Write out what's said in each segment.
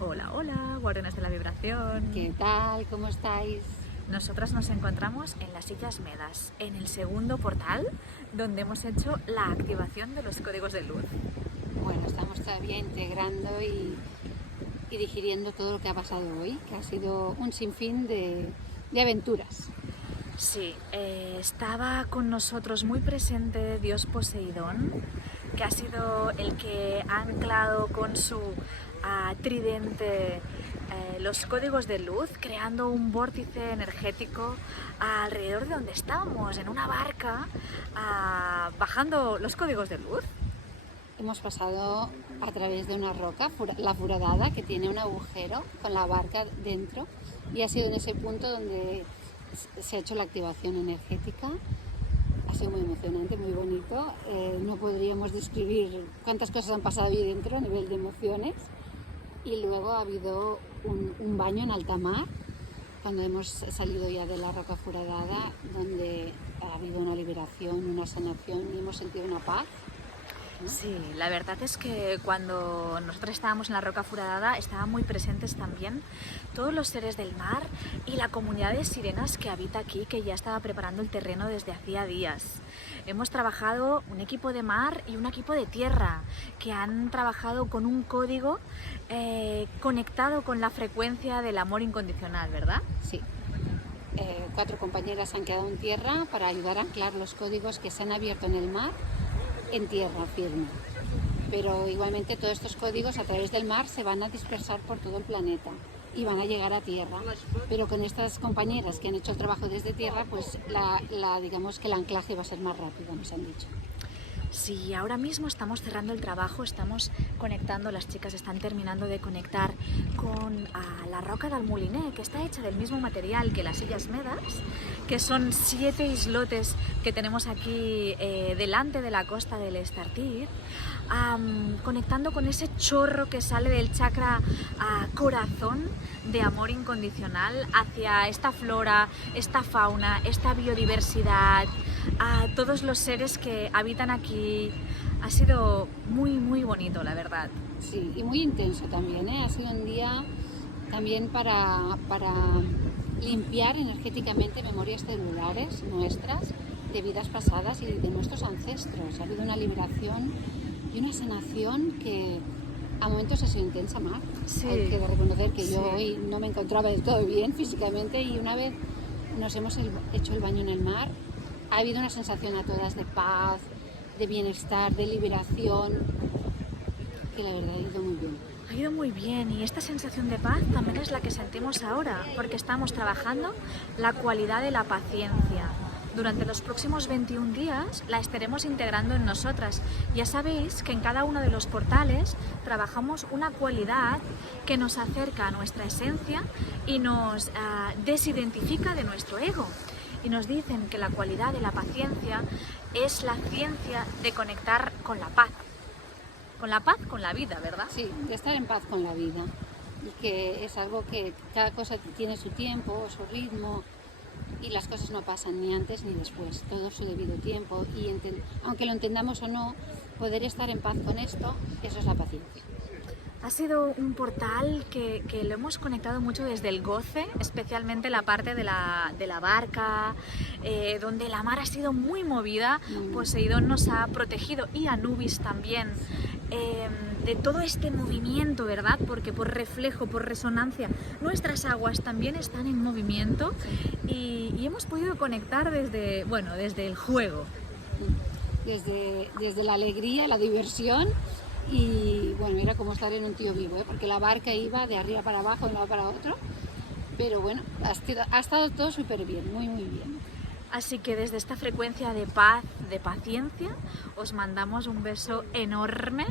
Hola, hola, guardianes de la vibración. ¿Qué tal? ¿Cómo estáis? Nosotras nos encontramos en las Illas Medas, en el segundo portal, donde hemos hecho la activación de los códigos de luz. Bueno, estamos todavía integrando y digiriendo todo lo que ha pasado hoy, que ha sido un sinfín de aventuras. Sí, estaba con nosotros muy presente Dios Poseidón, que ha sido el que ha anclado con su tridente los códigos de luz, creando un vórtice energético alrededor de donde estábamos, en una barca, bajando los códigos de luz. Hemos pasado a través de una roca, la Foradada, que tiene un agujero con la barca dentro, y ha sido en ese punto donde se ha hecho la activación energética. Ha sido muy emocionante, muy bonito. No podríamos describir cuántas cosas han pasado ahí dentro a nivel de emociones. Y luego ha habido un baño en alta mar, cuando hemos salido ya de la roca foradada, donde ha habido una liberación, una sanación y hemos sentido una paz, ¿no? Sí, la verdad es que cuando nosotros estábamos en la roca foradada estaban muy presentes también todos los seres del mar y la comunidad de sirenas que habita aquí, que ya estaba preparando el terreno desde hacía días. Hemos trabajado un equipo de mar y un equipo de tierra que han trabajado con un código conectado con la frecuencia del amor incondicional, ¿verdad? Sí. 4 compañeras han quedado en tierra para ayudar a anclar los códigos que se han abierto en el mar en tierra firme. Pero igualmente todos estos códigos a través del mar se van a dispersar por todo el planeta y van a llegar a tierra. Pero con estas compañeras que han hecho el trabajo desde tierra, pues digamos que el anclaje va a ser más rápido, nos han dicho. Sí, ahora mismo estamos cerrando el trabajo, estamos conectando, las chicas están terminando de conectar con la roca del Moliné, que está hecha del mismo material que las Illas Medas, que son 7 islotes que tenemos aquí delante de la costa del Estartit, conectando con ese chorro que sale del chakra corazón de amor incondicional hacia esta flora, esta fauna, esta biodiversidad, a todos los seres que habitan aquí. Ha sido muy bonito, la verdad. Sí, y muy intenso también, ¿eh? Ha sido un día también para limpiar energéticamente memorias celulares nuestras, de vidas pasadas y de nuestros ancestros. Ha habido una liberación y una sanación que a momentos ha sido intensa, Mar. Sí. Hay que reconocer que Sí. yo hoy no me encontraba del todo bien físicamente, y una vez nos hemos hecho el baño en el mar, ha habido una sensación a todas de paz, de bienestar, de liberación, que la verdad ha ido muy bien. Ha ido muy bien, y esta sensación de paz también es la que sentimos ahora, porque estamos trabajando la cualidad de la paciencia. Durante los próximos 21 días la estaremos integrando en nosotras. Ya sabéis que en cada uno de los portales trabajamos una cualidad que nos acerca a nuestra esencia y nos desidentifica de nuestro ego. Y nos dicen que la cualidad de la paciencia es la ciencia de conectar con la paz. Con la paz, con la vida, ¿verdad? Sí, de estar en paz con la vida, y que es algo que cada cosa tiene su tiempo, su ritmo, y las cosas no pasan ni antes ni después, todo su debido tiempo, y aunque lo entendamos o no, poder estar en paz con esto, eso es la paciencia. Ha sido un portal que lo hemos conectado mucho desde el goce, especialmente la parte de la barca, donde la mar ha sido muy movida. Poseidón nos ha protegido, y Anubis también, de todo este movimiento, ¿verdad? Porque por reflejo, por resonancia, nuestras aguas también están en movimiento, y hemos podido conectar desde el juego. Desde la alegría, la diversión. Y bueno, era como estar en un tío vivo, ¿eh? Porque la barca iba de arriba para abajo, de un lado para otro. Pero bueno, ha estado todo súper bien, muy bien. Así que desde esta frecuencia de paz, de paciencia, os mandamos un beso enorme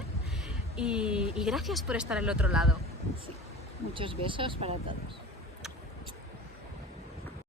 y gracias por estar al otro lado. Sí, muchos besos para todos.